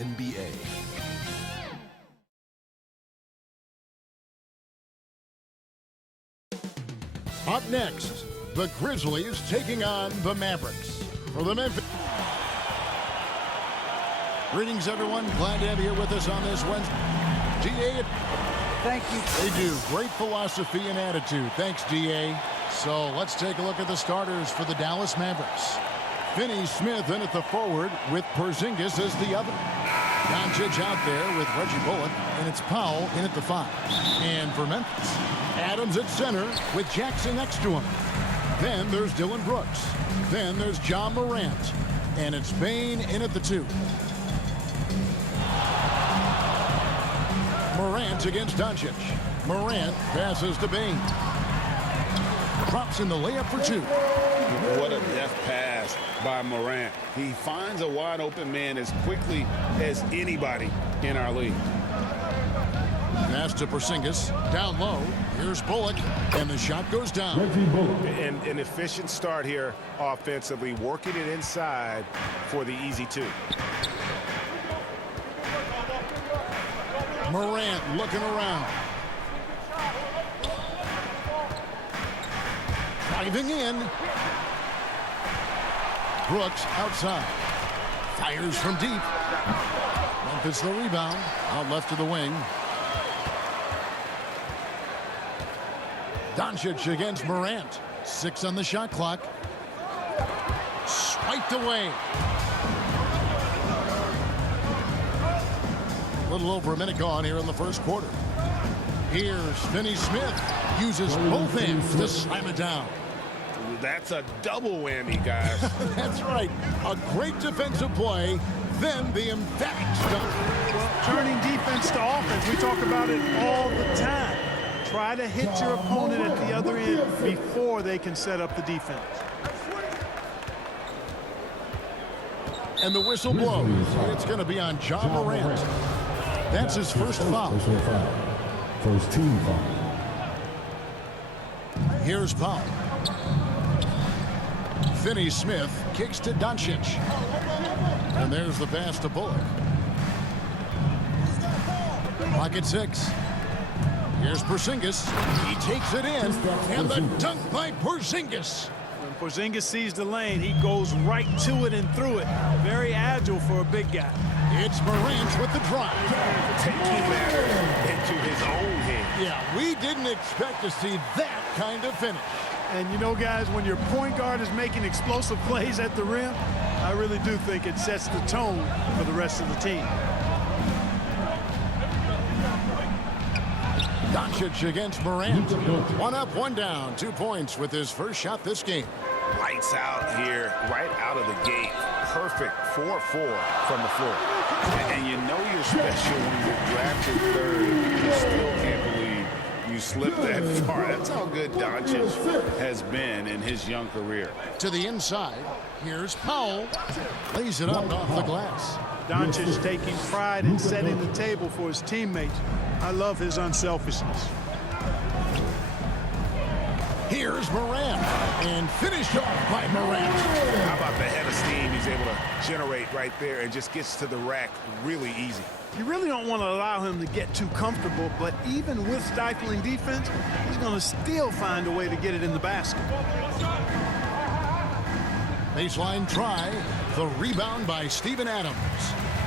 NBA. Up next, the Grizzlies taking on the Mavericks. For the Memphis. Greetings, everyone. Glad to have you here with us on this Wednesday. DA. Thank you. They do. Great philosophy and attitude. Thanks, DA. So let's take a look at the starters for the Dallas Mavericks. Finney Smith in at the forward with Porzingis as the other. Doncic out there with Reggie Bullock, and it's Powell in at the 5. And for Memphis, Adams at center with Jackson next to him. Then there's Dylan Brooks. Then there's John Morant. And it's Bane in at the 2. Morant against Doncic. Morant passes to Bane. Drops in the layup for 2. What a deft pass by Morant. He finds a wide open man as quickly as anybody in our league. Pass to Porzingis. Down low. Here's Bullock. And the shot goes down. And an efficient start here offensively, working it inside for the easy 2. Morant looking around. Driving in. Brooks outside. Fires from deep. Memphis the rebound. Out left to the wing. Doncic against Morant. 6 on the shot clock. Swiped away. A little over a minute gone here in the first quarter. Here's Finney Smith. Uses both hands to slam it down. That's a double whammy, guys. That's right. A great defensive play, then the emphatic dunk. Well, turning defense to offense, we talk about it all the time. Try to hit your opponent at the other end before they can set up the defense. And the whistle blows. It's going to be on John Morant. That's his first foul. First team foul. Here's Powell. Finney Smith kicks to Doncic. And there's the pass to Bullock. Clock at 6. Here's Porzingis. He takes it in. And the dunk by Porzingis. When Porzingis sees the lane, he goes right to it and through it. Very agile for a big guy. It's Morant with the drive. Taking matters into his own hands. Yeah, we didn't expect to see that kind of finish. And you know, guys, when your point guard is making explosive plays at the rim, I really do think it sets the tone for the rest of the team. Doncic against Morant. 1 up, 1 down. 2 points with his first shot this game. Lights out here, right out of the gate. Perfect 4-4 from the floor. And you know you're special when you're drafted 3rd. You still can't believe you slipped that far. That's how good Doncic has been in his young career. To the inside, here's Powell. Lays it up off the glass. Doncic taking pride in setting the table for his teammates. I love his unselfishness. Here's Morant. And finished off by Morant. How about the head of steam he's able to generate right there and just gets to the rack really easy. You really don't want to allow him to get too comfortable, but even with stifling defense, he's going to still find a way to get it in the basket. Baseline try. The rebound by Steven Adams.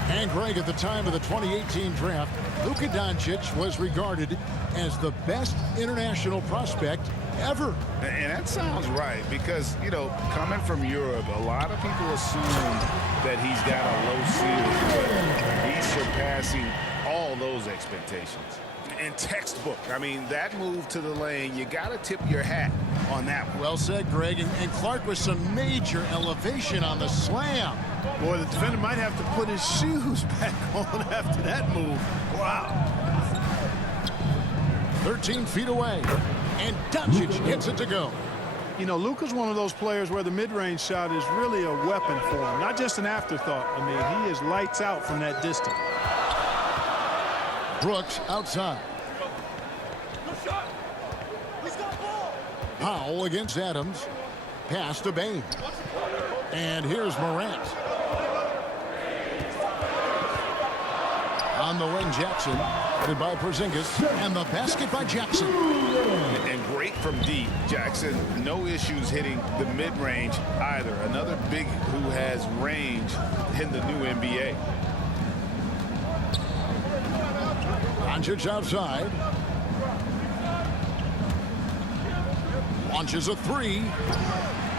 And Greg, at the time of the 2018 draft, Luka Doncic was regarded as the best international prospect ever. And that sounds right because, you know, coming from Europe, a lot of people assume that he's got a low ceiling, but he's surpassing all those expectations. And textbook. I mean, that move to the lane, you got to tip your hat on that one. Well said, Greg. And Clark with some major elevation on the slam. Boy, the defender might have to put his shoes back on after that move. Wow. 13 feet away. And Doncic gets it to go. You know, Luka's one of those players where the mid-range shot is really a weapon for him, not just an afterthought. I mean, he is lights out from that distance. Brooks outside. Powell against Adams. Pass to Bane. And here's Morant. On the wing, Jackson, headed by Porzingis, and the basket by Jackson. And great from deep. Jackson, no issues hitting the mid-range either. Another big who has range in the new NBA. Doncic outside. Launches a three.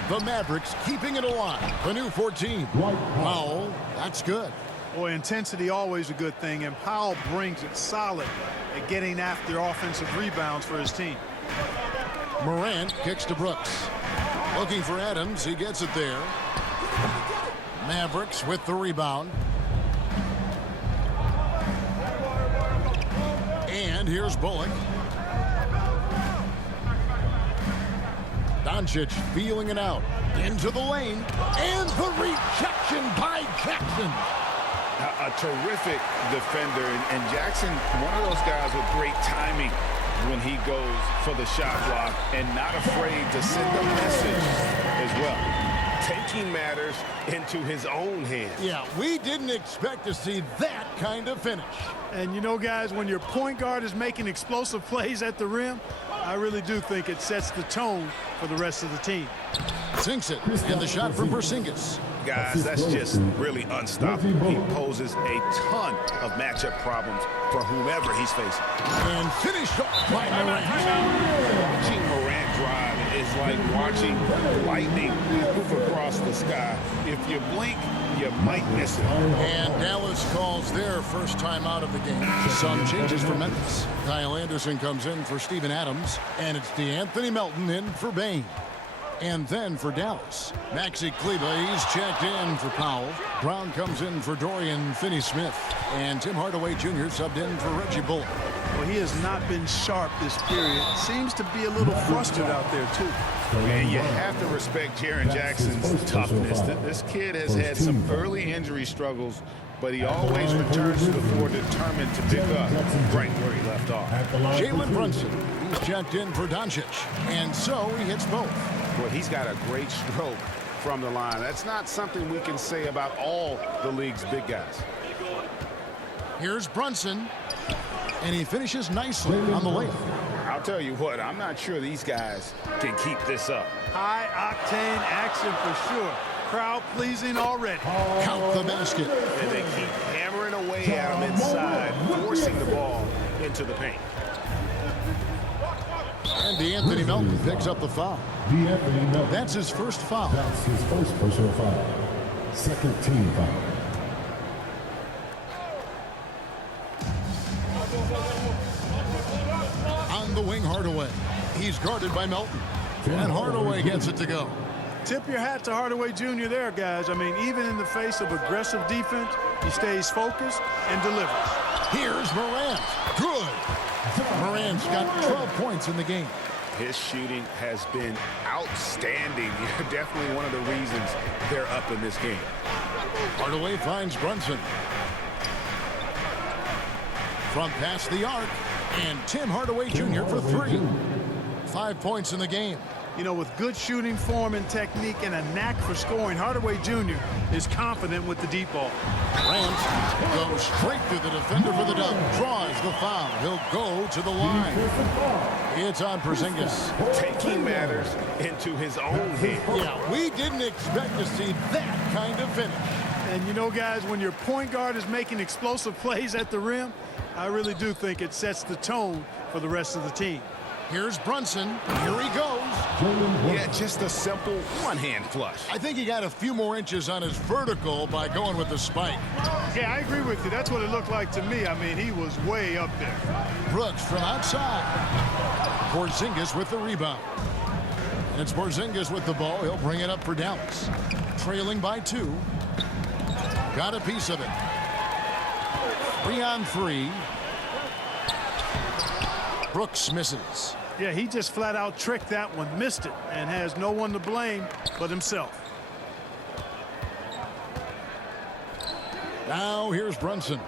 The Mavericks keeping it alive. The new 14. Powell, that's good. Boy, intensity always a good thing, and Powell brings it solid at getting after offensive rebounds for his team. Morant kicks to Brooks. Looking for Adams. He gets it there. Mavericks with the rebound. And here's Bullock. Doncic feeling it out. Into the lane. And the rejection by Jackson. A terrific defender. And Jackson, one of those guys with great timing when he goes for the shot block and not afraid to send a message as well. Taking matters into his own hands. Yeah, we didn't expect to see that kind of finish. And you know, guys, when your point guard is making explosive plays at the rim, I really do think it sets the tone for the rest of the team. Sinks it, and the shot from Porzingis. Guys, that's just really unstoppable. He poses a ton of matchup problems for whomever he's facing. And finished off by Morant. Watching Morant drive is like watching lightning move across the sky. If you blink, you might miss it. And Dallas calls their first time out of the game. Some changes for Memphis. Kyle Anderson comes in for Steven Adams, and it's DeAnthony Melton in for Bane. And then for Dallas, Maxi Kleber, he's checked in for Powell. Brown comes in for Dorian Finney-Smith. And Tim Hardaway Jr. subbed in for Reggie Bullock. Well, he has not been sharp this period. Seems to be a little flustered out there, too. And you have to respect Jaren Jackson's toughness. This kid has had some early injury struggles, but he always returns to the floor determined to pick up right where he left off. Jalen Brunson, he's checked in for Doncic. And so he hits both. Well, he's got a great stroke from the line. That's not something we can say about all the league's big guys. Here's Brunson, and he finishes nicely on the layup. I'll tell you what, I'm not sure these guys can keep this up. High-octane action for sure. Crowd pleasing already. Count the basket. And they keep hammering away at him inside, forcing the ball into the paint. And DeAnthony Melton picks up the foul. DeAnthony Melton. That's his first foul. That's his first personal foul. Second team foul. On the wing, Hardaway. He's guarded by Melton. And Hardaway gets it to go. Tip your hat to Hardaway Jr. there, guys. I mean, even in the face of aggressive defense, he stays focused and delivers. Here's Morant. Good. Morant's got 12 points in the game. His shooting has been outstanding. Definitely one of the reasons they're up in this game. Hardaway finds Brunson. From past the arc. And Tim Hardaway Jr. for three. 5 points in the game. You know, with good shooting form and technique and a knack for scoring, Hardaway Jr. is confident with the deep ball. Grant goes straight through the defender for the dunk. Draws the foul. He'll go to the line. It's on Porzingis. Taking matters into his own hands. Yeah, we didn't expect to see that kind of finish. And you know, guys, when your point guard is making explosive plays at the rim, I really do think it sets the tone for the rest of the team. Here's Brunson. Here he goes. Yeah, just a simple one-hand flush. I think he got a few more inches on his vertical by going with the spike. Yeah, I agree with you. That's what it looked like to me. I mean, he was way up there. Brooks from outside. Porzingis with the rebound. And it's Porzingis with the ball. He'll bring it up for Dallas. Trailing by 2. Got a piece of it. 3 on 3. Brooks misses. Yeah, he just flat out tricked that one, missed it, and has no one to blame but himself. Now here's Brunson.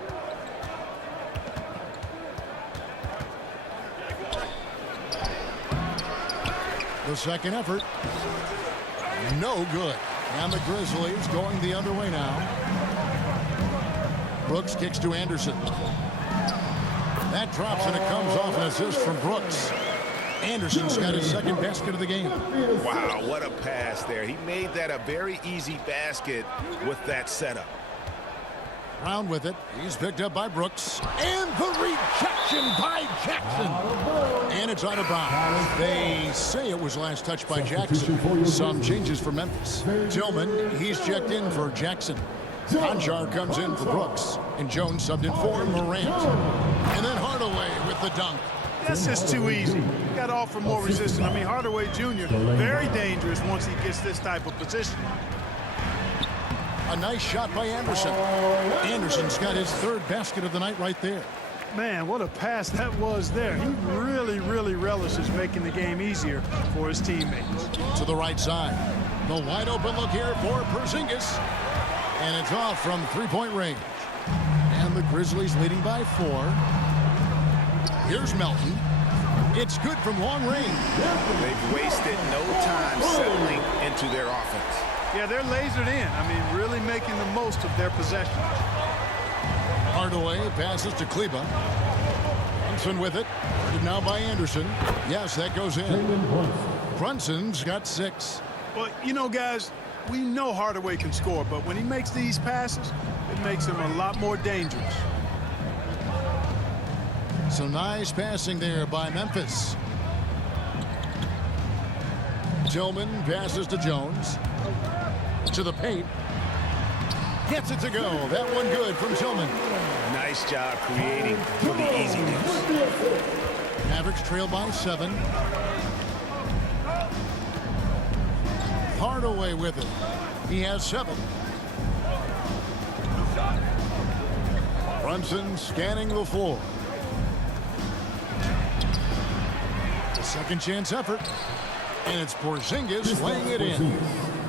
The second effort. No good. And the Grizzlies going the other way now. Brooks kicks to Anderson. That drops and it comes off an assist from Brooks. Anderson's got his second basket of the game. Wow, what a pass there. He made that a very easy basket with that setup. Brown with it. He's picked up by Brooks. And the rejection by Jackson. And it's out of bounds. They say it was last touched by Jackson. Some changes for Memphis. Tillman, he's checked in for Jackson. Conjar comes in for Brooks. And Jones subbed in for Morant. And then Hardaway with the dunk. That's just too easy. You got to offer more resistance. I mean, Hardaway Jr., very dangerous once he gets this type of position. A nice shot by Anderson. Anderson's got his third basket of the night right there. Man, what a pass that was there. He really, really relishes making the game easier for his teammates. To the right side. The wide open look here for Porzingis. And it's off from three-point range. And the Grizzlies leading by 4. Here's Melton. It's good from long range. They've wasted no time settling into their offense. Yeah, they're lasered in. I mean, really making the most of their possessions. Hardaway passes to Kleba. Brunson with it. Guarded now by Anderson. Yes, that goes in. Brunson's got 6. Well, you know, guys, we know Hardaway can score, but when he makes these passes, it makes him a lot more dangerous. So nice passing there by Memphis. Tillman passes to Jones. To the paint. Gets it to go. That one good from Tillman. Nice job creating for the easy deuce. Mavericks trail by 7. Hardaway with it. He has 7. Brunson scanning the floor. The second chance effort. And it's Porzingis laying it in.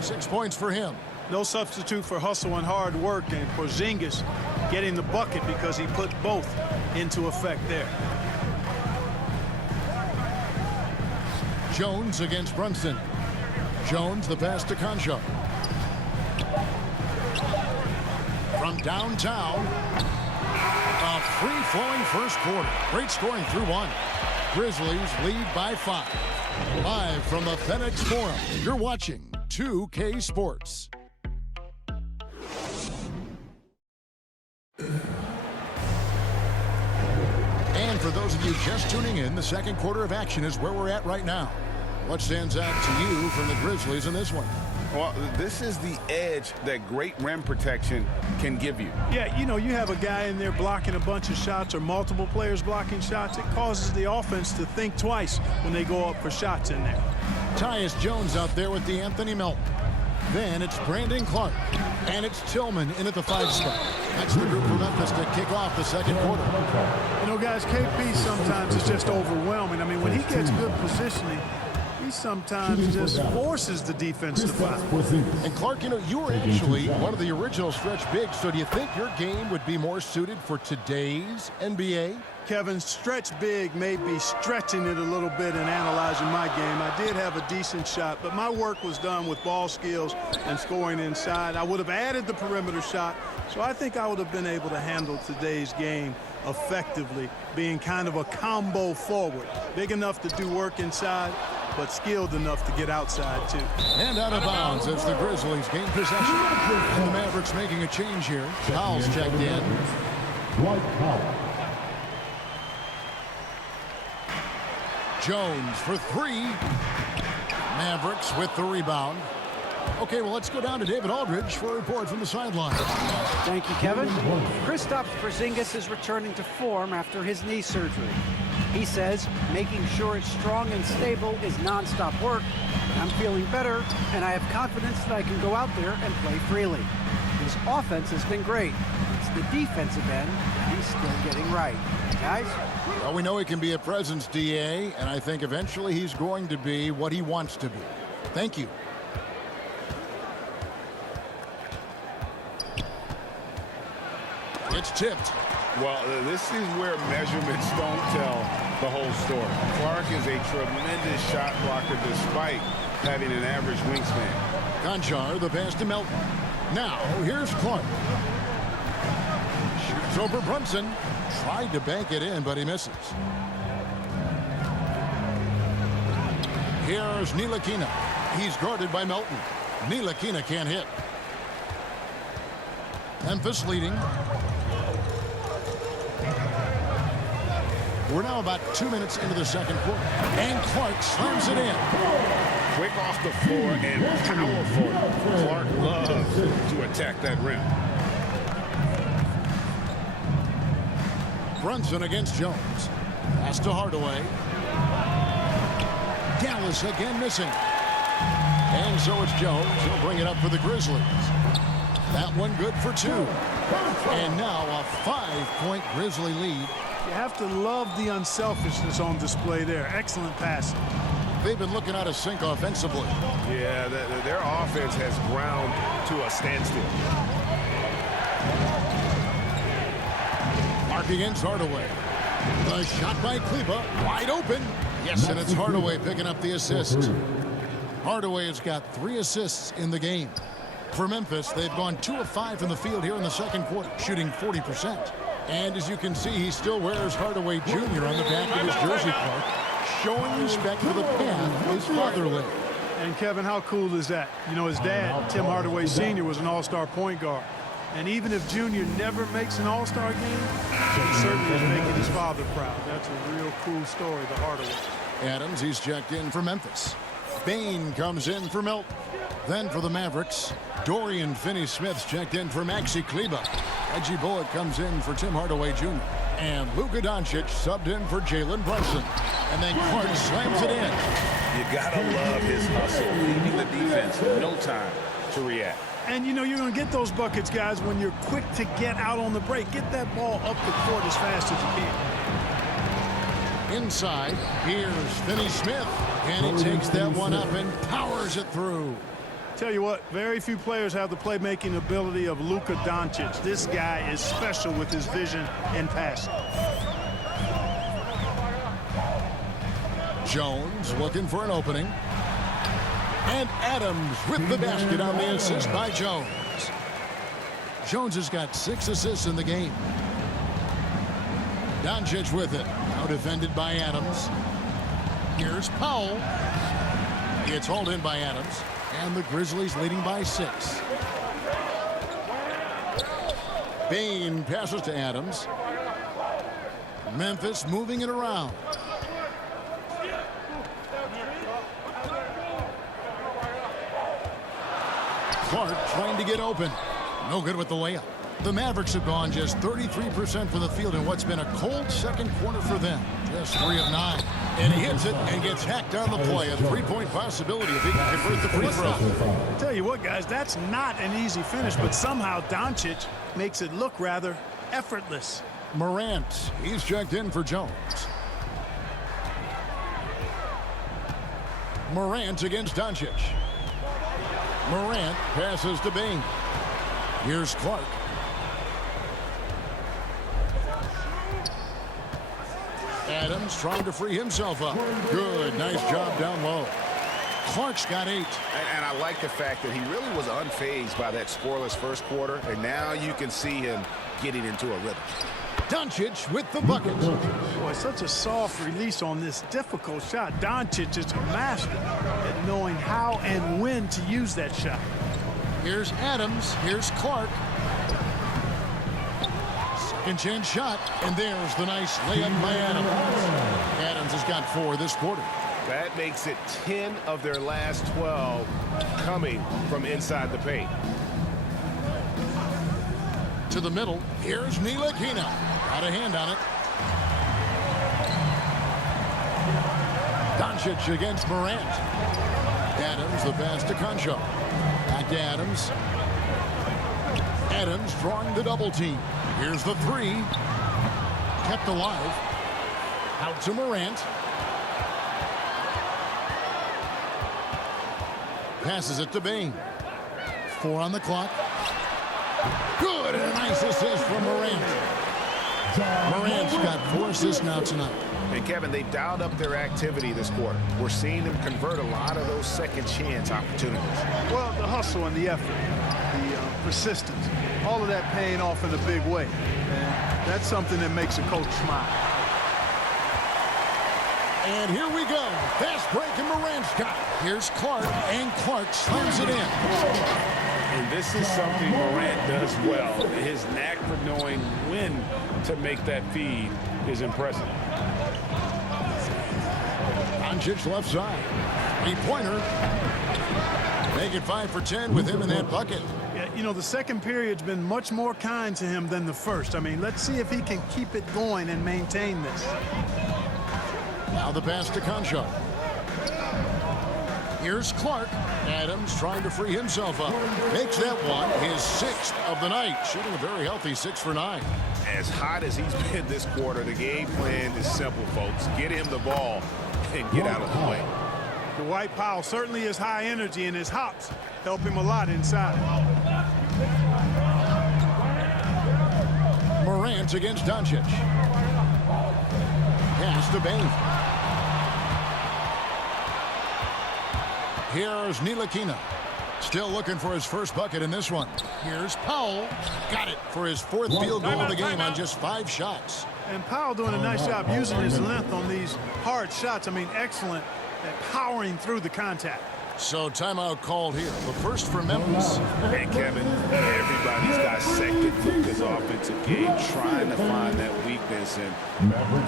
6 points for him. No substitute for hustle and hard work, and Porzingis getting the bucket because he put both into effect there. Jones against Brunson. Jones the pass to Conjar. From downtown. A free-flowing first quarter. Great scoring through 1. Grizzlies lead by 5. Live from the FedEx Forum, you're watching 2K Sports. And for those of you just tuning in, the second quarter of action is where we're at right now. What stands out to you from the Grizzlies in this one? Well, this is the edge that great rim protection can give you. Yeah, you know, you have a guy in there blocking a bunch of shots or multiple players blocking shots. It causes the offense to think twice when they go up for shots in there. Tyus Jones out there with the Anthony Melton. Then it's Brandon Clark. And it's Tillman in at the 5 spot. That's the group for Memphis to kick off the second quarter. You know, guys, KP sometimes is just overwhelming. I mean, when he gets good positioning, he sometimes just forces the defense to foul. And Clark, you know, you were actually one of the original stretch bigs, so do you think your game would be more suited for today's NBA? Kevin, stretch big may be stretching it a little bit in analyzing my game. I did have a decent shot, but my work was done with ball skills and scoring inside. I would have added the perimeter shot, so I think I would have been able to handle today's game effectively, being kind of a combo forward. Big enough to do work inside, but skilled enough to get outside, too. And out of bounds as the Grizzlies gain possession. And the Mavericks making a change here. Powell's checked in. Jones for 3. Mavericks with the rebound. Okay, well, let's go down to David Aldridge for a report from the sideline. Thank you, Kevin. Kristaps Porzingis is returning to form after his knee surgery. He says making sure it's strong and stable is nonstop work. I'm feeling better, and I have confidence that I can go out there and play freely. His offense has been great. It's the defensive end he's still getting right. Guys? Well, we know he can be a presence, DA, and I think eventually he's going to be what he wants to be. Thank you. It's tipped. Well, this is where measurements don't tell the whole story. Clark is a tremendous shot blocker despite having an average wingspan. Conjar, the pass to Melton. Now, here's Clark. It's over Brunson. Tried to bank it in, but he misses. Here's Ntilikina. He's guarded by Melton. Ntilikina can't hit. Memphis leading. We're now about 2 minutes into the second quarter. And Clark slams it in. Quick off the floor and powerful. Clark loves to attack that rim. Brunson against Jones. Pass to Hardaway. Dallas again missing. And so it's Jones. He'll bring it up for the Grizzlies. That one good for 2. And now a 5-point Grizzly lead. You have to love the unselfishness on display there. Excellent passing. They've been looking out of sync offensively. Yeah, their offense has ground to a standstill. Mark against Hardaway. The shot by Kleber. Wide open. Yes, and it's Hardaway picking up the assist. Hardaway has got 3 assists in the game. For Memphis, they've gone 2 of 5 from the field here in the second quarter, shooting 40%. And as you can see, he still wears Hardaway Jr. on the back of his jersey, Clark, showing respect for the path his father lived. And Kevin, how cool is that? You know, his dad, Tim Hardaway Sr., was an all-star point guard. And even if Junior never makes an all-star game, he certainly is making his father proud. That's a real cool story, the Hardaway. Adams, he's checked in for Memphis. Bain comes in for Melton. Then for the Mavericks, Dorian Finney-Smith's checked in for Maxi Kleber. Reggie Bullock comes in for Tim Hardaway Jr. And Luka Doncic subbed in for Jalen Brunson. And then Clark slams it in. You gotta love his hustle, leaving the defense no time to react. And, you know, you're going to get those buckets, guys, when you're quick to get out on the break. Get that ball up the court as fast as you can. Inside, here's Finney-Smith. And he takes that one up and powers it through. Tell you what, very few players have the playmaking ability of Luka Doncic. This guy is special with his vision and passing. Jones looking for an opening. And Adams with the basket on the assist by Jones. Jones has got 6 assists in the game. Doncic with it. Now defended by Adams. Here's Powell. It's hauled in by Adams. And the Grizzlies leading by 6. Bain passes to Adams. Memphis moving it around. Clark trying to get open. No good with the layup. The Mavericks have gone just 33% from the field in what's been a cold second quarter for them. Just 3 of 9. And he hits it and gets hacked on the play. A 3-point possibility if he can convert the free throw. I tell you what, guys, that's not an easy finish, but somehow Doncic makes it look rather effortless. Morant, he's checked in for Jones. Morant against Doncic. Morant passes to Bain. Here's Clark. Adams trying to free himself up. Good, nice job down low. Clark's got 8. And I like the fact that he really was unfazed by that scoreless first quarter, and now you can see him getting into a rhythm. Doncic with the bucket. Boy, such a soft release on this difficult shot. Doncic is a master at knowing how and when to use that shot. Here's Adams. Here's Clark. Second chance shot. And there's the nice layup by Adams. Adams has got 4 this quarter. That makes it 10 of their last 12 coming from inside the paint. To the middle. Here's Ntilikina. Got a hand on it. Doncic against Morant. Adams, the pass to Concho. Back to Adams. Adams drawing the double team. Here's the 3. Kept alive. Out to Morant. Passes it to Bain. 4 on the clock. Good, and a nice assist from Morant. Morant's got 4 assists now tonight. And Kevin, they've dialed up their activity this quarter. We're seeing them convert a lot of those second chance opportunities. Well, the hustle and the effort, the persistence, all of that paying off in a big way. And That's something that makes a coach smile. And here we go. Fast break and Morant's got it. Here's Clark, and Clark slams it in. And this is something Morant does well. His knack for knowing when to make that feed is impressive. Doncic left side. Three-pointer. Make it 5 for 10 with him in that bucket. Yeah, you know, the second period's been much more kind to him than the first. I mean, let's see if he can keep it going and maintain this. Now the pass to Concho. Here's Clark. Adams trying to free himself up. Makes that one his 6th of the night. Shooting a very healthy 6 for 9. As hot as he's been this quarter, the game plan is simple, folks. Get him the ball and get out of the way. Dwight Powell certainly is high energy, and his hops help him a lot inside. Morant against Doncic. Pass to Bain. Here's Ntilikina. Still looking for his first bucket in this one. Here's Powell. Got it for his 4th field goal of the game on just 5 shots. And Powell doing a nice job using his length on these hard shots. I mean, excellent at powering through the contact. So timeout called here. The first for Memphis. Hey, Kevin, everybody's dissected Luka's offensive game, trying to find that weakness. And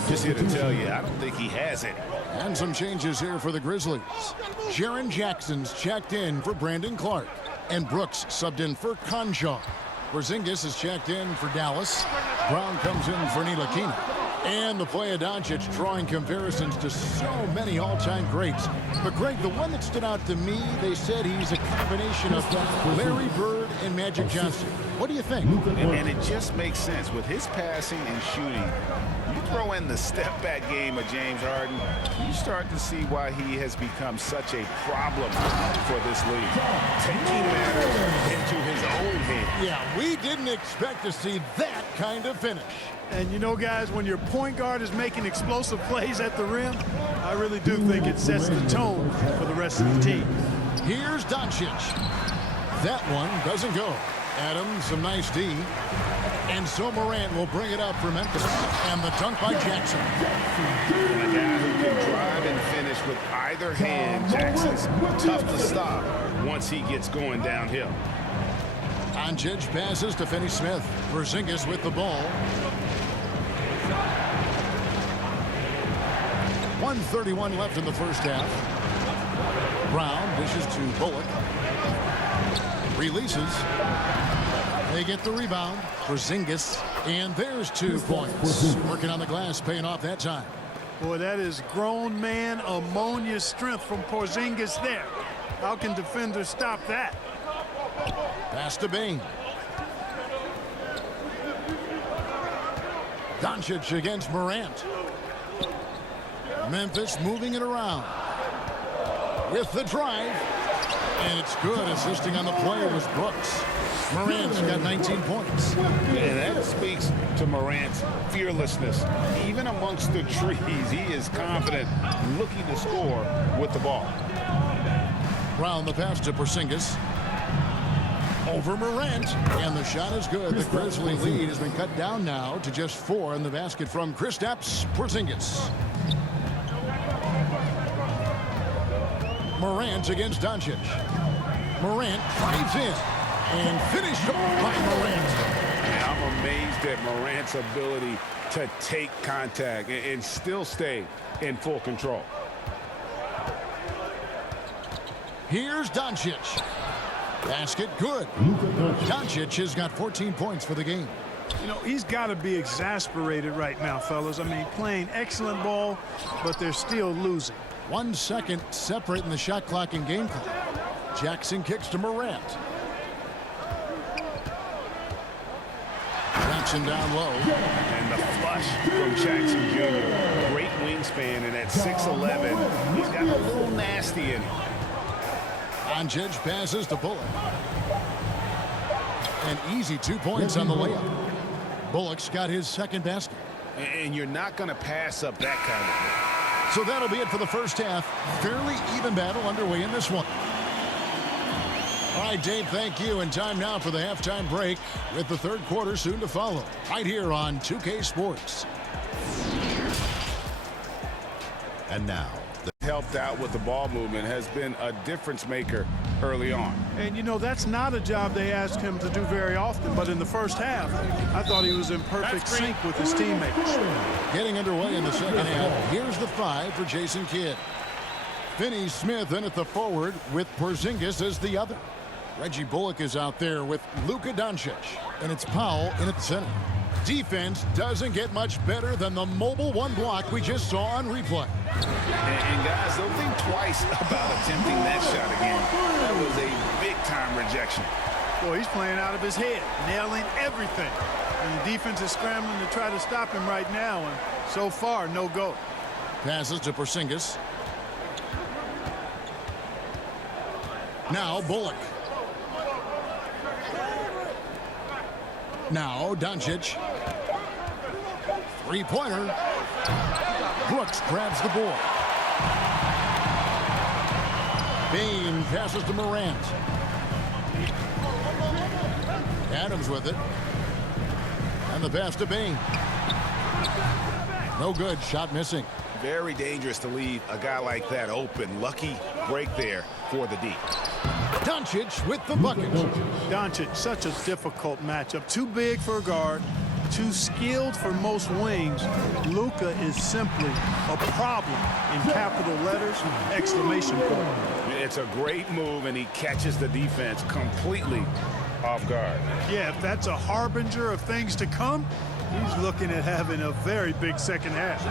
just here to tell you, I don't think he has it. And some changes here for the Grizzlies. Jaren Jackson's checked in for Brandon Clark. And Brooks subbed in for Conjo. Porzingis is checked in for Dallas. Brown comes in for Ntilikina. And the play of Doncic drawing comparisons to so many all-time greats. But, Greg, the one that stood out to me, they said he's a combination of Larry Bird and Magic Johnson. What do you think? And it just makes sense. With his passing and shooting, you throw in the step-back game of James Harden, you start to see why he has become such a problem for this league. Taking matters into his own hands. Yeah, we didn't expect to see that kind of finish. And you know, guys, when your point guard is making explosive plays at the rim, I really do think it sets the tone for the rest of the team. Here's Doncic. That one doesn't go. Adams, some nice D. And so Morant will bring it up for Memphis. And the dunk by Jackson. And a guy who can drive and finish with either hand. Jackson's tough to stop once he gets going downhill. Doncic passes to Finney Smith. Porzingis with the ball. 1:31 left in the first half. Brown dishes to Bullock. Releases. They get the rebound. Porzingis. And there's 2 points. Working on the glass, paying off that time. Boy, that is grown man ammonia strength from Porzingis there. How can defenders stop that? Pass to Bain. Doncic against Morant. Memphis moving it around. With the drive. And it's good. Assisting on the play was Brooks. Morant's got 19 points. And that speaks to Morant's fearlessness. Even amongst the trees, he is confident, looking to score with the ball. Brown the pass to Porzingis. Over Morant. And the shot is good. The Grizzly lead has been cut down now to just 4 in the basket from Kristaps Porzingis. Morant against Doncic. Morant drives in. And finished off by Morant. I'm amazed at Morant's ability to take contact and still stay in full control. Here's Doncic. Basket good. Doncic has got 14 points for the game. You know, he's got to be exasperated right now, fellas. I mean, playing excellent ball, but they're still losing. 1 second separating the shot clock and game clock. Jackson kicks to Morant. Jackson down low. And the flush from Jackson Jr. Great wingspan, and at 6'11", he's got a little nasty in him. Doncic passes to Bullock. An easy 2 points on the layup. Bullock's got his second basket. And you're not going to pass up that kind of thing. So that'll be it for the first half. Fairly even battle underway in this one. right, Dave, thank you. And time now for the halftime break with the third quarter soon to follow. Right here on 2K Sports. And now. Helped out with the ball movement, has been a difference maker early on. And, you know, that's not a job they asked him to do very often. But in the first half, I thought he was in perfect sync with his teammates. Getting underway in the second half. Here's the 5 for Jason Kidd. Finney Smith in at the forward with Porzingis as the other. Reggie Bullock is out there with Luka Doncic. And it's Powell in at the center. Defense doesn't get much better than the mobile one block we just saw on replay. And guys, don't think twice about attempting that shot again. That was a big-time rejection. Boy, he's playing out of his head, nailing everything. And the defense is scrambling to try to stop him right now, and so far, no go. Passes to Porzingis. Now Bullock. Now Doncic. Three-pointer. Brooks grabs the board. Bain passes to Morant. Adams with it. And the pass to Bain. No good. Shot missing. Very dangerous to leave a guy like that open. Lucky break there for the D. Doncic with the bucket. Doncic, such a difficult matchup. Too big for a guard. Too skilled for most wings. Luka is simply a problem in capital letters, exclamation point. It's a great move, and he catches the defense completely off guard. Yeah, if that's a harbinger of things to come, he's looking at having a very big second half.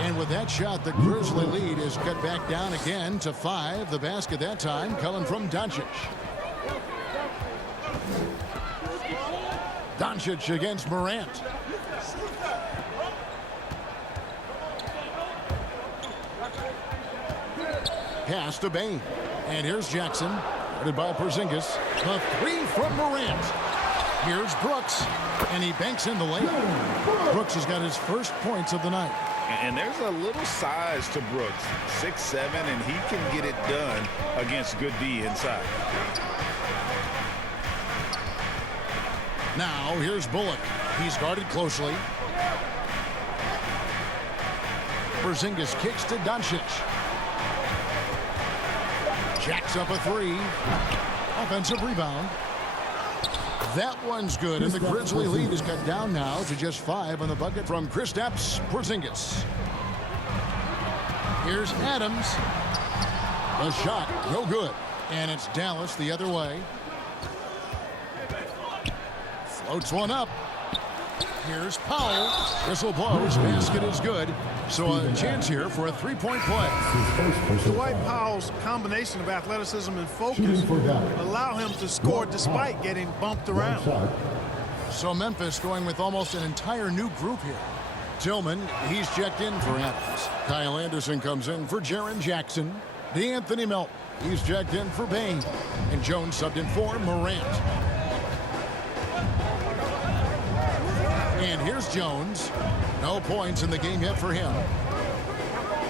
And with that shot, the Grizzly lead is cut back down again to 5. The basket that time coming from Doncic. Doncic against Morant. Pass to Bain. And here's Jackson. Guarded by Porzingis. The 3 from Morant. Here's Brooks. And he banks in the layup. Brooks has got his first points of the night. And there's a little size to Brooks. 6'7", and he can get it done against good D inside. Now, here's Bullock. He's guarded closely. Porzingis kicks to Doncic. Jacks up a 3. Offensive rebound. That one's good, and the Grizzly lead is cut down now to just 5 on the bucket from Kristaps Porzingis. Here's Adams. The shot, no good. And it's Dallas the other way. Floats one up. Here's Powell. Whistle blows. Basket is good. So a chance here for a three-point play. Dwight Powell's combination of athleticism and focus allow him to score despite getting bumped around. So Memphis going with almost an entire new group here. Tillman, he's checked in for Adams. Kyle Anderson comes in for Jaren Jackson. DeAnthony Melton, he's checked in for Bain. And Jones subbed in for Morant. And here's Jones. No points in the game yet for him.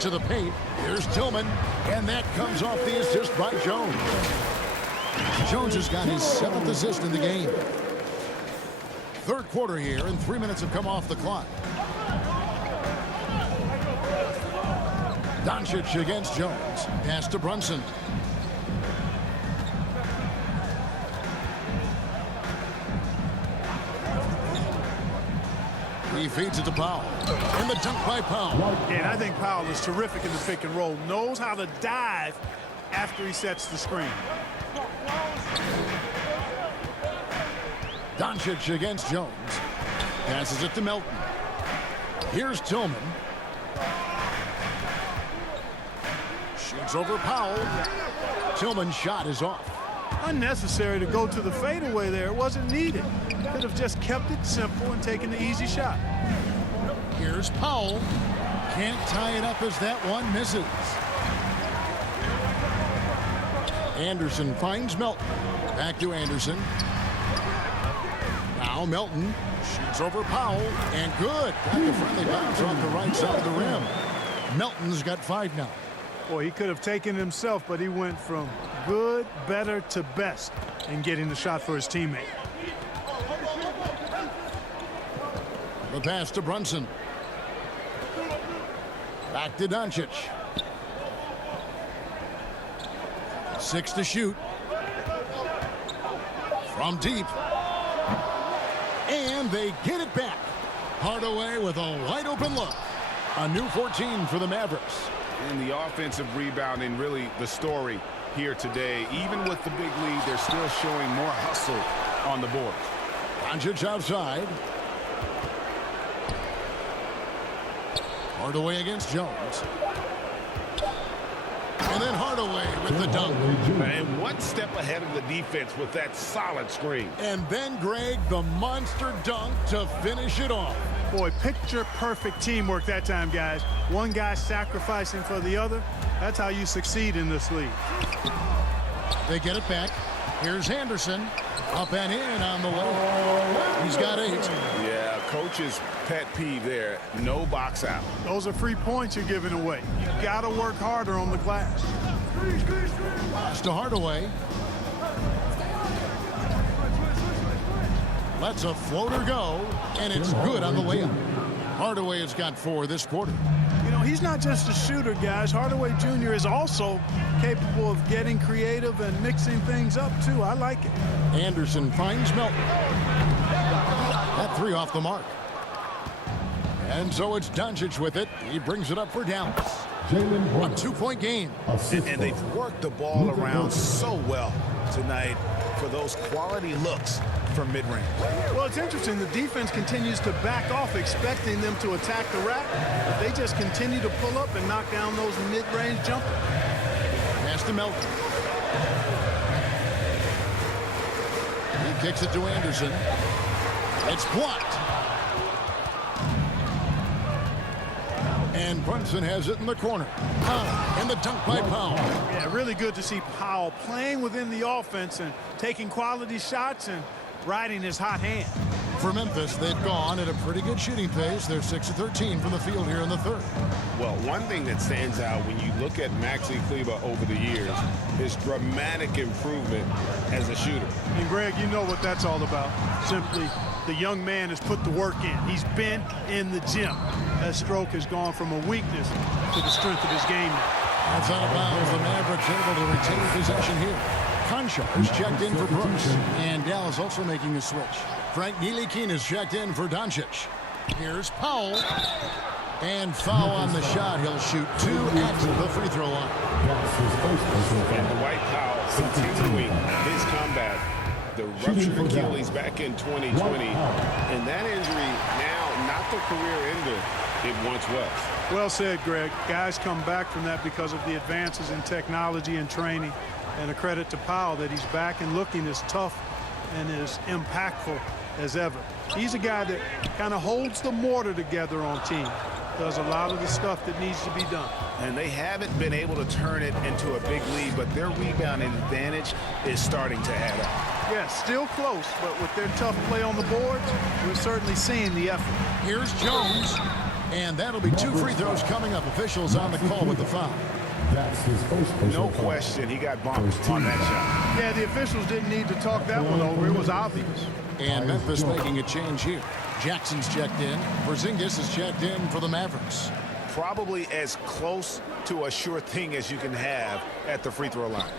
To the paint. Here's Tillman. And that comes off the assist by Jones. Jones has got his 7th assist in the game. Third quarter here, and 3 minutes have come off the clock. Doncic against Jones. Pass to Brunson. He feeds it to Powell. And the dunk by Powell. And I think Powell is terrific in the pick and roll. Knows how to dive after he sets the screen. Doncic against Jones. Passes it to Melton. Here's Tillman. Shoots over Powell. Tillman's shot is off. Unnecessary to go to the fadeaway there. It wasn't needed. Could have just kept it simple and taken the easy shot. Here's Powell. Can't tie it up as that one misses. Anderson finds Melton. Back to Anderson. Now Melton shoots over Powell. And good. Got the friendly bounce off the right side of the rim. Melton's got 5 now. Boy, he could have taken it himself, but he went from good, better to best in getting the shot for his teammate. The pass to Brunson. Back to Doncic. 6 to shoot. From deep. And they get it back. Hardaway with a wide open look. A new 14 for the Mavericks. And the offensive rebounding, really the story here today. Even with the big lead, they're still showing more hustle on the board. Doncic outside. Hardaway against Jones. And then Hardaway with the dunk. And one step ahead of the defense with that solid screen. And then Greg, the monster dunk to finish it off. Boy, picture perfect teamwork that time, guys. One guy sacrificing for the other. That's how you succeed in this league. They get it back. Here's Henderson. Up and in on the way. He's got 8. Yeah, coach's pet peeve there. No box out. Those are free points you're giving away. You got to work harder on the glass. Pass to Hardaway. Lets a floater go, and it's good on the layup. Hardaway has got 4 this quarter. You know, he's not just a shooter, guys. Hardaway Jr. is also capable of getting creative and mixing things up, too. I like it. Anderson finds Melton. That 3 off the mark. And so it's Doncic with it. He brings it up for Dallas. A 2-point game. And they've worked the ball around so well tonight for those quality looks from mid-range. Well, it's interesting. The defense continues to back off, expecting them to attack the rack. But they just continue to pull up and knock down those mid-range jumpers. Pass to Melton. He kicks it to Anderson. It's blocked. And Brunson has it in the corner. Powell, and the dunk by Powell. Yeah, really good to see Powell playing within the offense and taking quality shots and riding his hot hand. For Memphis, they've gone at a pretty good shooting pace. They're 6 of 13 from the field here in the third. Well, one thing that stands out when you look at Maxi Kleber over the years is dramatic improvement as a shooter. And Greg, you know what that's all about. Simply, the young man has put the work in. He's been in the gym. That stroke has gone from a weakness to the strength of his game now. That's out of bounds. The Mavericks able to retain possession here. Conchar is checked in for Brooks. And Dallas also making a switch. Frank Ntilikina is checked in for Doncic. Here's Powell. And foul on the shot. He'll shoot 2 at the free throw line. And Dwight Powell continuing his comeback. The ruptured Achilles back in 2020. And that injury now not the career ender it once was. Well said, Greg. Guys come back from that because of the advances in technology and training. And a credit to Powell that he's back and looking as tough and as impactful as ever. He's a guy that kind of holds the mortar together on team. Does a lot of the stuff that needs to be done. And they haven't been able to turn it into a big lead, but their rebounding advantage is starting to add up. Yeah, still close, but with their tough play on the boards, we're certainly seeing the effort. Here's Jones. And that'll be 2 free throws coming up. Officials on the call with the foul. That's his first personal No foul. question, he got bumped on that shot. Yeah, the officials didn't need to talk that one over. It was obvious. And Memphis making a change here. Jackson's checked in. Porzingis is checked in for the Mavericks. Probably as close to a sure thing as you can have at the free throw line.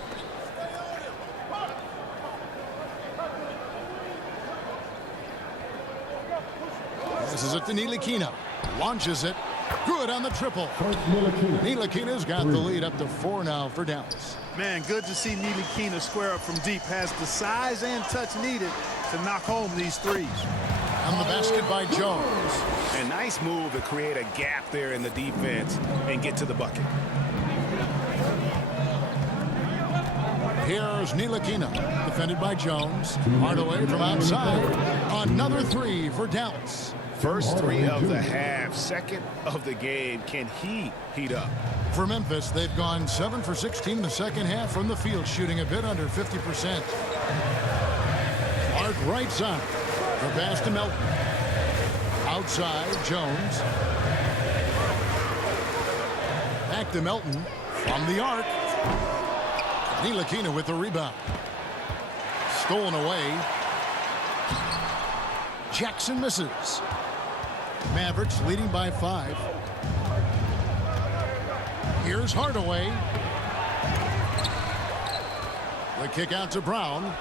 This is it to Ntilikina. Launches it. Good on the triple. Ntilikina's got the lead up to 4 now for Dallas. Man, good to see Ntilikina square up from deep. Has the size and touch needed to knock home these threes. On the basket by Jones. A nice move to create a gap there in the defense and get to the bucket. Here's Ntilikina, defended by Jones. Hardaway from outside. Another 3 for Dallas. First 3 of the half, second of the game. Can he heat up? For Memphis, they've gone 7 for 16 in the second half from the field, shooting a bit under 50%. Clark right side. The pass to Melton. Outside, Jones. Back to Melton from the arc. Ntilikina with the rebound. Stolen away. Jackson misses. Mavericks leading by 5. Here's Hardaway. The kick out to Brown.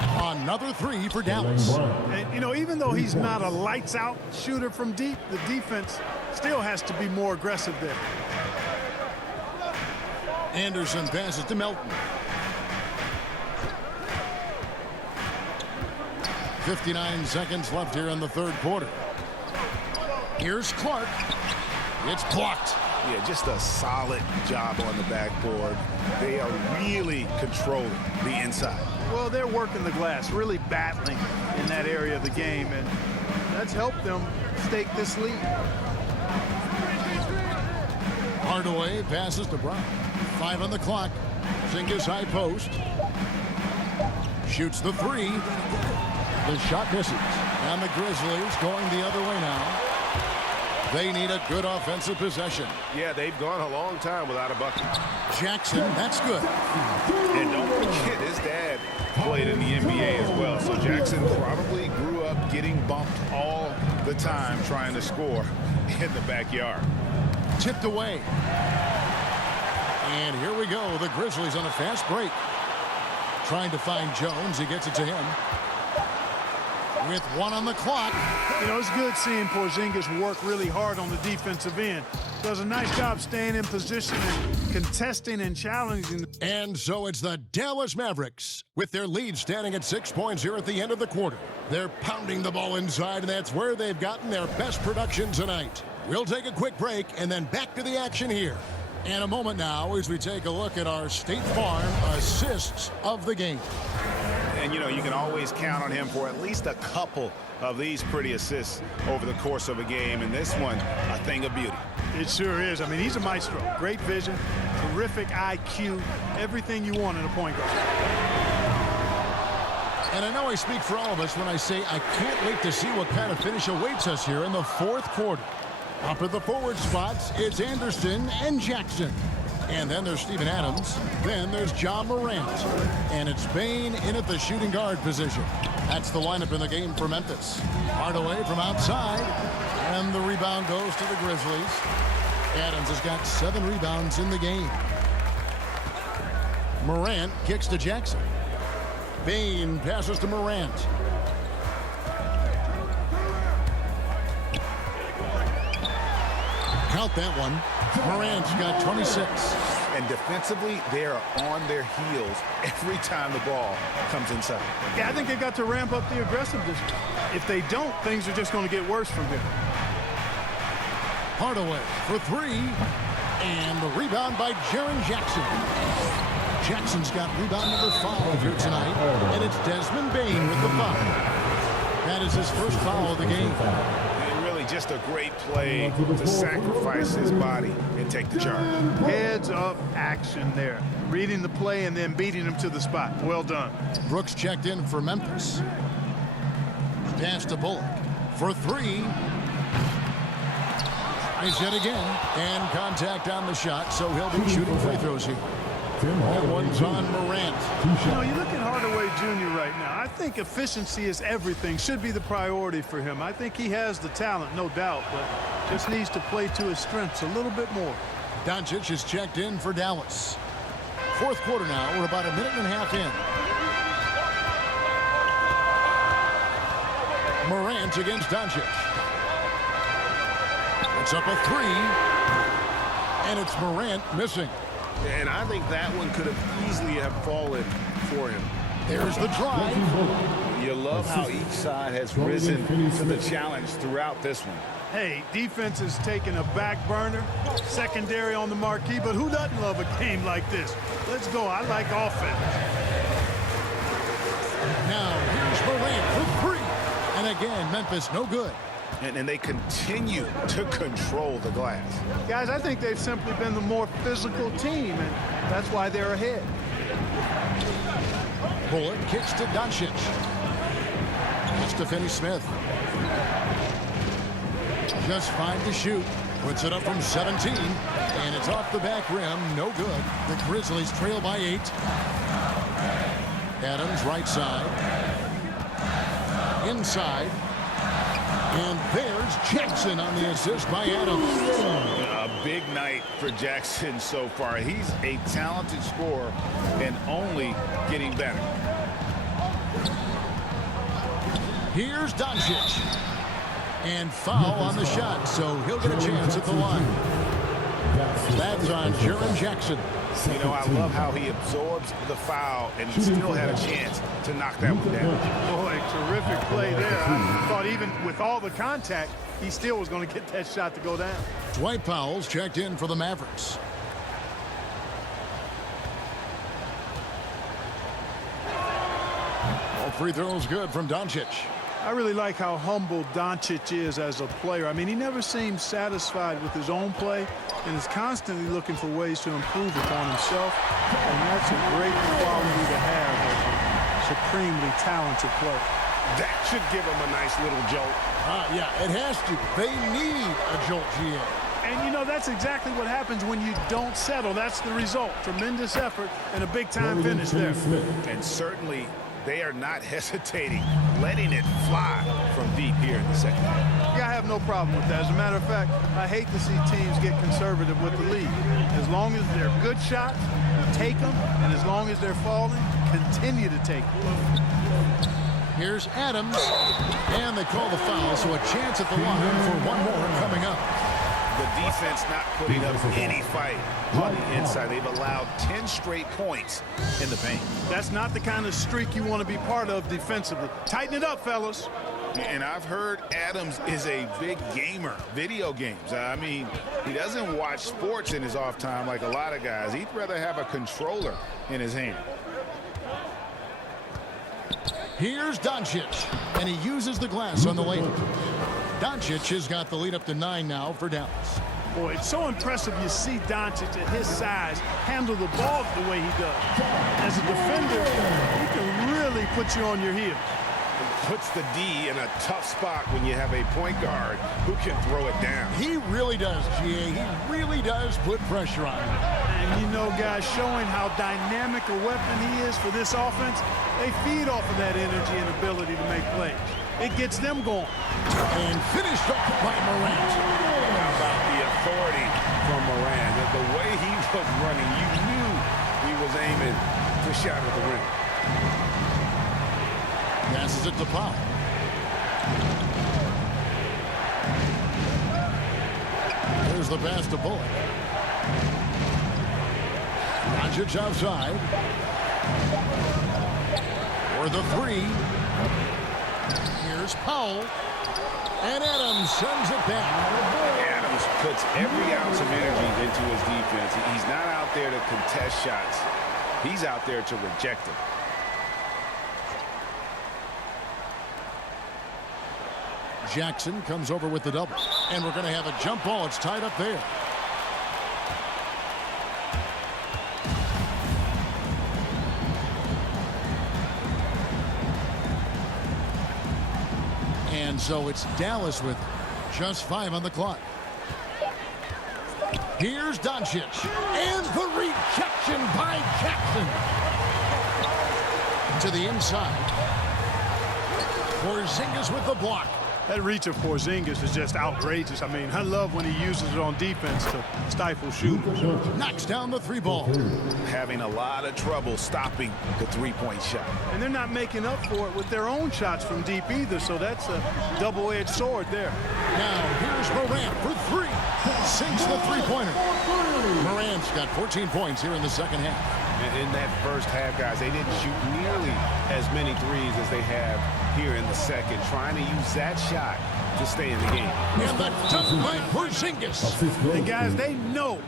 Another 3 for Dallas. And, you know, even though he's not a lights-out shooter from deep, the defense still has to be more aggressive there. Anderson passes to Melton. 59 seconds left here in the third quarter. Here's Clark. It's blocked. Yeah, just a solid job on the backboard. They are really controlling the inside. Well, they're working the glass, really battling in that area of the game, and that's helped them stake this lead. Hardaway passes to Brown. 5 on the clock. Zingis high post. Shoots the 3. The shot misses. And the Grizzlies going the other way now. They need a good offensive possession. Yeah, they've gone a long time without a bucket. Jackson, that's good. And don't forget, his dad played in the NBA as well. So Jackson probably grew up getting bumped all the time trying to score in the backyard. Tipped away. And here we go. The Grizzlies on a fast break. Trying to find Jones. He gets it to him. With 1 on the clock. You know, it's good seeing Porzingis work really hard on the defensive end. Does a nice job staying in position and contesting and challenging. And so it's the Dallas Mavericks with their lead standing at 6 points here at the end of the quarter. They're pounding the ball inside, and that's where they've gotten their best production tonight. We'll take a quick break and then back to the action here. In a moment now as we take a look at our State Farm assists of the game. And, you know, you can always count on him for at least a couple of these pretty assists over the course of a game. And this one, a thing of beauty. It sure is. I mean, he's a maestro. Great vision, terrific IQ, everything you want in a point guard. And I know I speak for all of us when I say I can't wait to see what kind of finish awaits us here in the fourth quarter. Up at the forward spots, it's Anderson and Jackson. And then there's Steven Adams. Then there's John Morant. And it's Bane in at the shooting guard position. That's the lineup in the game for Memphis. Hardaway from outside. And the rebound goes to the Grizzlies. Adams has got 7 rebounds in the game. Morant kicks to Jackson. Bane passes to Morant. Count that one. Morant's got 26. And defensively, they are on their heels every time the ball comes inside. Yeah, I think they've got to ramp up the aggressiveness. If they don't, things are just going to get worse from here. Hardaway for 3. And the rebound by Jaren Jackson. Jackson's got rebound number 5 here tonight. And it's Desmond Bane with the foul. That is his first foul of the game. Just a great play to sacrifice his body and take the charge. Heads up action there. Reading the play and then beating him to the spot. Well done. Brooks checked in for Memphis. Pass to Bullock for 3. Tries yet again. And contact on the shot, so he'll be shooting free throws here. That one's on Morant. You know, you look at Hardaway Jr. right now. I think efficiency is everything. Should be the priority for him. I think he has the talent, no doubt, but just needs to play to his strengths a little bit more. Doncic is checked in for Dallas. Fourth quarter now. We're about a minute and a half in. Morant against Doncic. It's up a 3. And it's Morant missing. And I think that one could have easily have fallen for him. There's the drive. You love how each side has risen to the challenge throughout this one. Hey, defense is taking a back burner, secondary on the marquee, but who doesn't love a game like this? Let's go. I like offense. Now, here's Morant for 3. And again, Memphis no good. And they continue to control the glass. Guys, I think they've simply been the more physical team, and that's why they're ahead. Bullock kicks to Doncic. It's to Finney-Smith. Just 5 to shoot. Puts it up from 17, and it's off the back rim. No good. The Grizzlies trail by 8. Adams right side. Inside. And there's Jackson on the assist by Adams. A big night for Jackson so far. He's a talented scorer and only getting better. Here's Doncic. And foul on the shot, so he'll get a chance at the line. That's on Jaren Jackson. You know, I love how he absorbs the foul and still had a chance to knock that one down. Boy, terrific play there. I thought even with all the contact, he still was going to get that shot to go down. Dwight Powell's checked in for the Mavericks. All free throws good from Doncic. I really like how humble Doncic is as a player. I mean, he never seems satisfied with his own play and is constantly looking for ways to improve upon himself. And that's a great quality to have as a supremely talented player. That should give him a nice little jolt. Yeah, it has to. They need a jolt, GA. And, you know, that's exactly what happens when you don't settle. That's the result. Tremendous effort and a big-time finish there. And certainly they are not hesitating, letting it fly from deep here in the second half. Yeah, I have no problem with that. As a matter of fact, I hate to see teams get conservative with the lead. As long as they're good shots, you take them. And as long as they're falling, continue to take them. Here's Adams. And they call the foul, so a chance at the line for one more coming up. The defense not putting up any fight on the inside. They've allowed 10 straight points in the paint. That's not the kind of streak you want to be part of defensively. Tighten it up, fellas. And I've heard Adams is a big gamer, video games. I mean, he doesn't watch sports in his off time like a lot of guys. He'd rather have a controller in his hand. Here's Doncic, and he uses the glass on the layup. Doncic has got the lead up to 9 now for Dallas. Boy, it's so impressive you see Doncic at his size handle the ball the way he does. As a defender, he can really put you on your heels. Puts the D in a tough spot when you have a point guard who can throw it down. He really does, GA. He really does put pressure on him. And you know, guys, showing how dynamic a weapon he is for this offense, they feed off of that energy and ability to make plays. It gets them going. And finished off by Morant. How about the authority from Morant? The way he was running, you knew he was aiming to shot at the rim. Passes it to Powell. There's the pass to Bullock. Doncic outside. For the 3. Here's Powell. And Adams sends it back. Adams puts every ounce of energy into his defense. He's not out there to contest shots. He's out there to reject them. Jackson comes over with the double. And we're going to have a jump ball. It's tied up there. And so it's Dallas with just 5 on the clock. Here's Doncic. And the rejection by Jackson. To the inside. Porzingis with the block. That reach of Porzingis is just outrageous. I mean, I love when he uses it on defense to stifle shooters. Knocks down the 3 ball. Having a lot of trouble stopping the 3-point shot. And they're not making up for it with their own shots from deep either, so that's a double-edged sword there. Now here's Morant for 3. Sinks the 3-pointer. Morant's got 14 points here in the second half. In that first half, guys, they didn't shoot nearly as many threes as they have here in the second, trying to use that shot to stay in the game. And the dunk by Porzingis. And guys, they know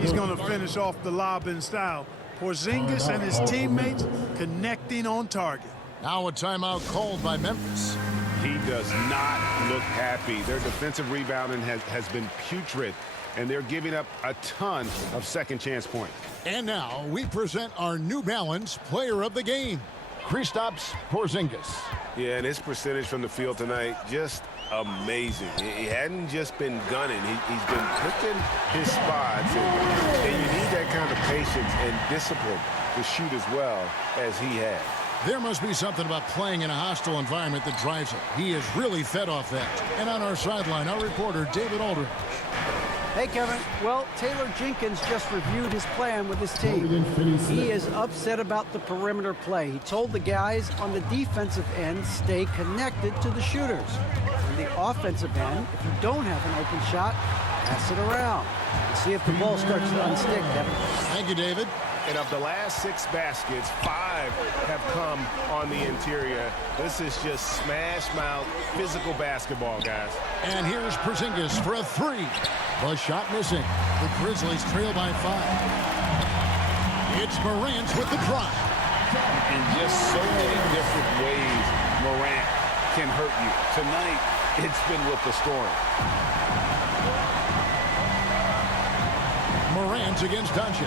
he's going to finish off the lob in style. Porzingis and his teammates connecting on target. Now a timeout called by Memphis. He does not look happy. Their defensive rebounding has been putrid, and they're giving up a ton of second chance points. And now we present our New Balance player of the game, Kristaps Porzingis. Yeah, and his percentage from the field tonight just amazing. He hadn't just been gunning. He's been picking his spots, and you need that kind of patience and discipline to shoot as well as he had. There must be something about playing in a hostile environment that drives him. He is really fed off that. And on our sideline, our reporter, David Aldridge. Hey, Kevin. Well, Taylor Jenkins just reviewed his plan with his team. He is upset about the perimeter play. He told the guys on the defensive end, stay connected to the shooters. On the offensive end, if you don't have an open shot, pass it around. And see if the ball starts to unstick, Kevin. Thank you, David. And of the last 6 baskets, 5 have come on the interior. This is just smash-mouth physical basketball, guys. And here's Porzingis for a 3. The shot missing. The Grizzlies trail by 5. It's Morant with the drive. In just so many different ways, Morant can hurt you. Tonight, it's been with the scoring. Morant against Doncic.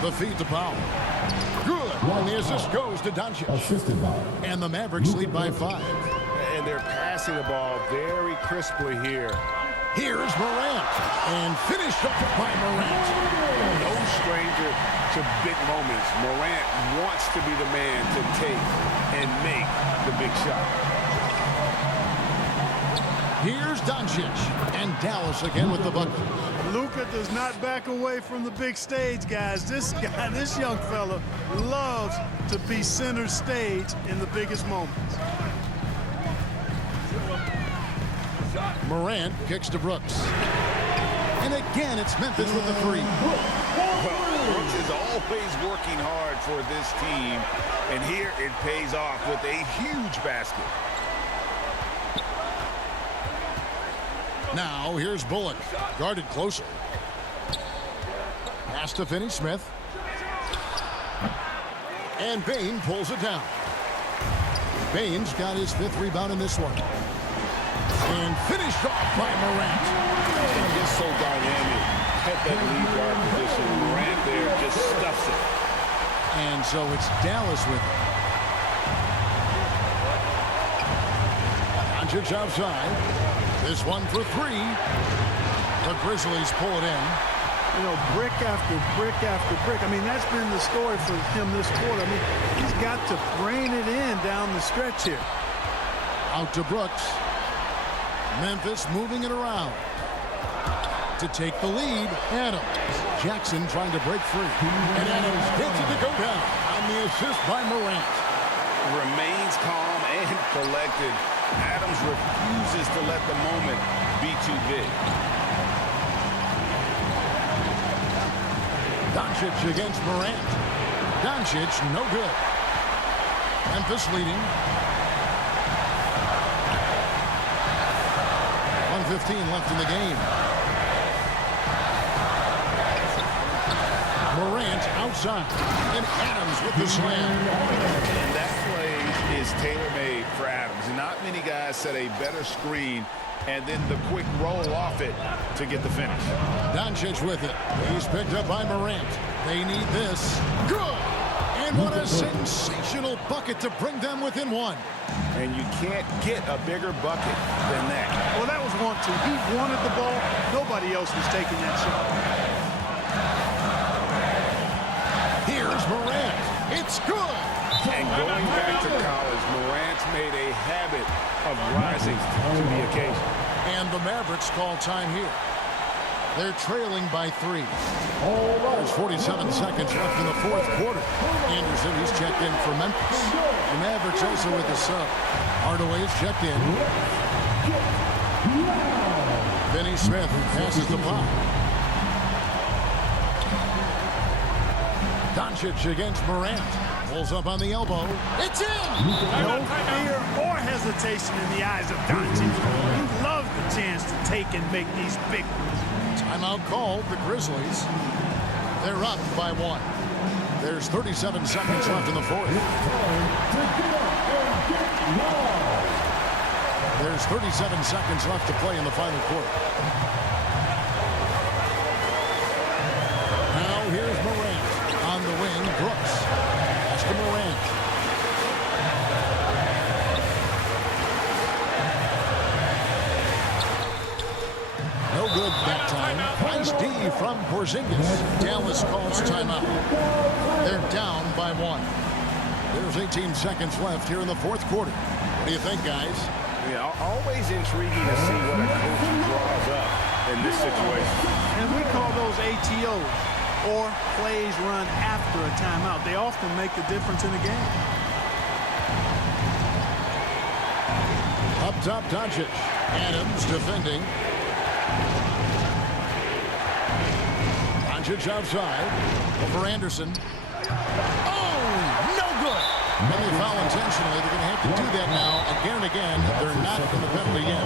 The feed to Powell. Good. And the assist goes to Doncic. Assisted by. And the Mavericks lead by 5. And they're passing the ball very crisply here. Here's Morant. And finished off by Morant. No stranger to big moments. Morant wants to be the man to take and make the big shot. Here's Doncic. And Dallas again with the bucket. Luka does not back away from the big stage, guys. This young fella loves to be center stage in the biggest moments. Morant kicks to Brooks. And again, it's Memphis with the 3. Well, Brooks is always working hard for this team, and here it pays off with a huge basket. Now, here's Bullock, guarded closer. Pass to Finney-Smith. And Bain pulls it down. Bain's got his 5th rebound in this one. And finished off by Morant. And just so dynamic at that lead guard position. Morant there just stuffs it. And so it's Dallas with it. Doncic outside. This one for 3. The Grizzlies pull it in. You know, brick after brick after brick. I mean, that's been the story for him this quarter. I mean, he's got to brain it in down the stretch here. Out to Brooks. Memphis moving it around. To take the lead, Adams. Jackson trying to break free. And Adams gets it to go down on the assist by Morant. Remains calm and collected. Adams refuses to let the moment be too big. Doncic against Morant. Doncic, no good. Memphis leading. 1:15 left in the game. Morant outside. And Adams with the slam. And that play is tailor-made for Adams. Not many guys set a better screen and then the quick roll off it to get the finish. Doncic with it. He's picked up by Morant. They need this. Good! And what a sensational bucket to bring them within 1. And you can't get a bigger bucket than that. Well, that was 1-2. He wanted the ball. Nobody else was taking that shot. Here's Morant. It's good! And going back to college, Morant's made a habit of rising to the occasion. And the Mavericks call time here. They're trailing by 3. There's 47 seconds left in the 4th quarter. Anderson, he's checked in for Memphis. The Mavericks also with the sub. Hardaway's checked in. Finney-Smith passes the Pop. Doncic against Morant. Pulls up on the elbow. It's in! No fear or hesitation in the eyes of Doncic. He loves the chance to take and make these big ones. Timeout called, the Grizzlies. They're up by 1. There's 37 seconds left in the 4th. There's 37 seconds left to play in the final quarter. Now here's Morant. On the wing, Brooks. Pass to Morant. from Porzingis. Dallas calls timeout. They're down by 1. There's 18 seconds left here in the fourth quarter. What do you think, guys? Yeah, always intriguing to see what a coach draws up in this situation. And we call those ATOs, or plays run after a timeout. They often make the difference in the game. Up top, Doncic. Adams defending. Doncic outside. Over Anderson. Oh, no good. And they foul intentionally. They're going to have to do that now again and again. They're not in the penalty yet.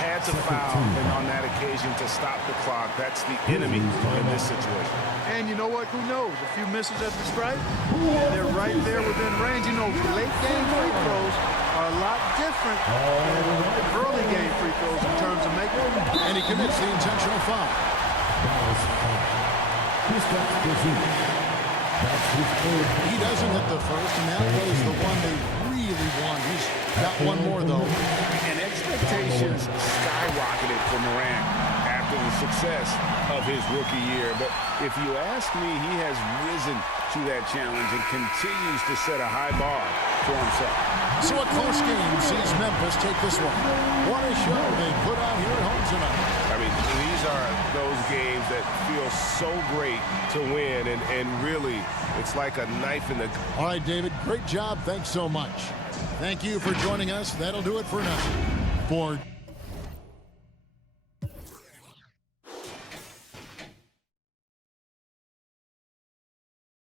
Had to foul, and on that occasion to stop the clock. That's the enemy in this situation. And you know what? Who knows? A few misses at the stripe, they're right there within range. You know, late game free throws are a lot different than early game free throws in terms of making them. And he commits the intentional foul. He doesn't hit the first, and that was the one they really won. He's got one more, though. And expectations skyrocketed for Morant after the success of his rookie year. But if you ask me, he has risen to that challenge and continues to set a high bar for himself. So a close game sees Memphis take this one. What a show they put out here at home tonight. I mean, these are those games that feel so great to win, and really, it's like a knife in the... All right, David, great job. Thanks so much. Thank you for joining us. That'll do it for now. For